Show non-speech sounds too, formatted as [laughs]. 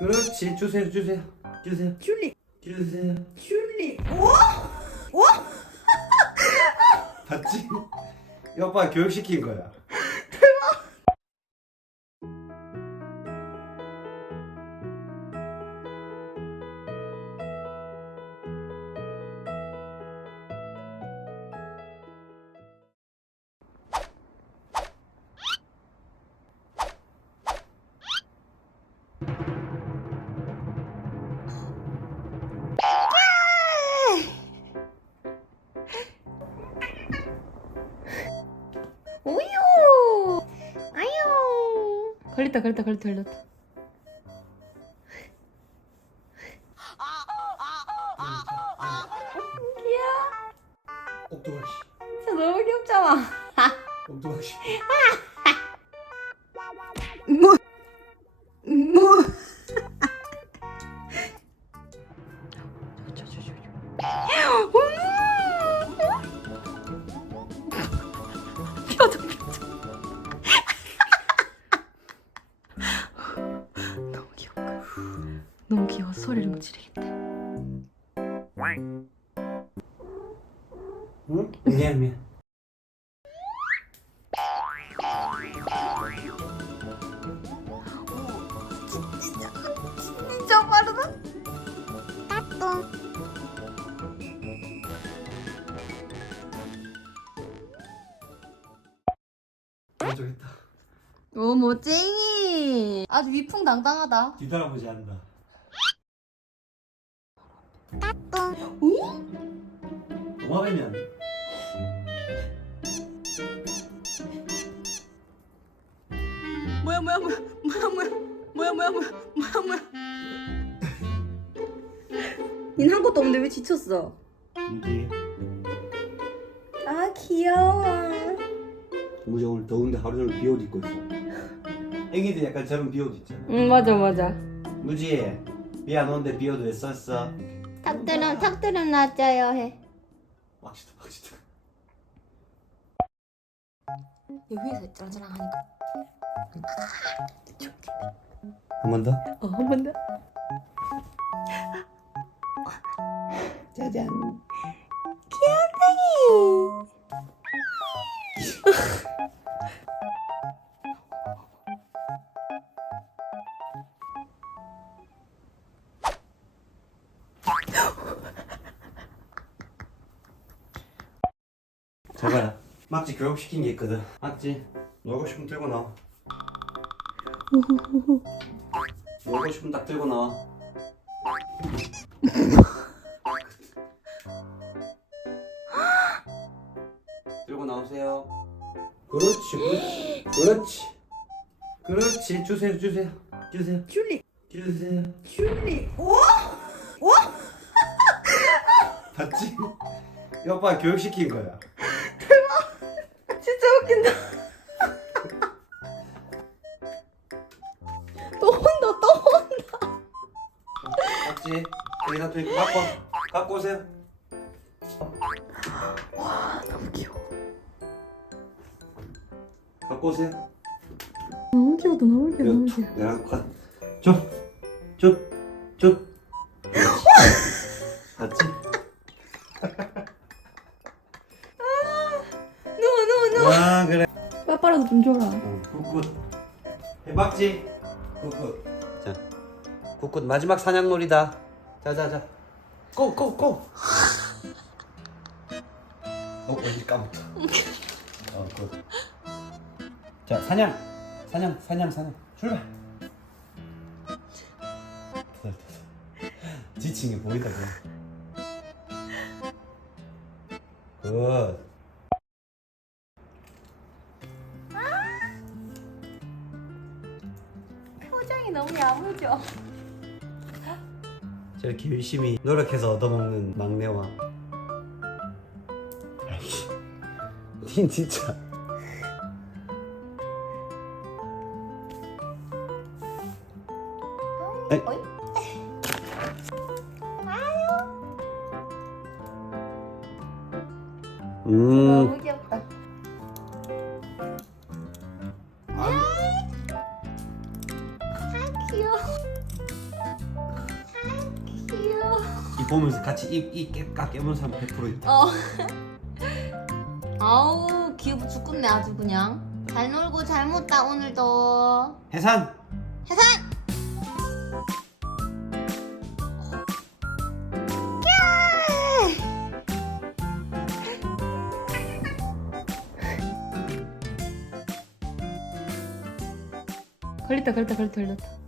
그렇지. 주세요 주세요. 주세요. 튤립 주세요. 튤립 오? 오? 봤지? 이 오빠 교육시킨 거야 걸렸다 걸렸다 걸렸다 걸렸다 귀여워 옥도박씨 진짜 너무 귀엽잖아 뭐? 뭐? 너무 귀엽다. 너무 귀여워. 소리를 못 지르겠다. 응? 미안 미안. 진짜 빠르다? 만족했다 오 멋쟁이. 아주 위풍당당하다. 뒤돌아보지 않는다 오? 동화뱀이 안 돼. 뭐야 뭐야 뭐야 뭐야 뭐야 뭐야 뭐야 뭐야 뭐야. 뭐야 닌한 것도 없는데 왜 지쳤어? 무지 아 귀여워 오늘 더운데 하루 종일 비옷 입고 있어. 애기들 약간 저런 비옷 있잖아 응 맞아 맞아. 무지 비안 오는데 비옷 왜 썼어? 탁들은 탁들은 낮아요 해. 막시다 막시다. 여기에서 쩌랑쩌랑 하니까. 한 번 더? 어한 번 더. 짜잔 막지 교육시킨 게 있거든. 막지? 놀고 싶으면 들고 나와. 놀고 싶으면 딱 들고 나와. 들고 나오세요. 그렇지 그렇지 그렇지. 그렇지. 주세요 주세요. 주세요. 튤립 주세요. 튤립 오? 오? [laughs] 봤지? 이 오빠 교육시킨 거야 웃긴다 또 온다 또 온다 맞지? 여기다 또 이거 갖고 갖고 오세요 와 너무 귀여워 갖고 오세요 너무 귀여워 너무 귀여워 너무 귀여워 내가 가. 줘. 줘. 줘. 빠빠라도 좀 줘라 어, 굿굿. 해박지. 굿굿. 자, 굿굿 마지막 사냥놀이다. 자자자. 고고 고. 어 어디 까먹다. 어 굿. 자 사냥 사냥 사냥 사냥 출발. 지친 게 보인다 그. 굿. 너무 야무져. 저렇게 열심히 노력해서 얻어먹는 막내와. 닌 진짜. 에이. 어이? 음. 너무 귀엽다 보면서 같이 입입깨까 깨무는 사람 100% 있다. 어. [laughs] 아우 귀여워 죽겠네 아주 그냥. 잘 놀고 잘 먹다 오늘도. 해산. 해산. 걸렸다 걸렸다 걸렸다 걸렸다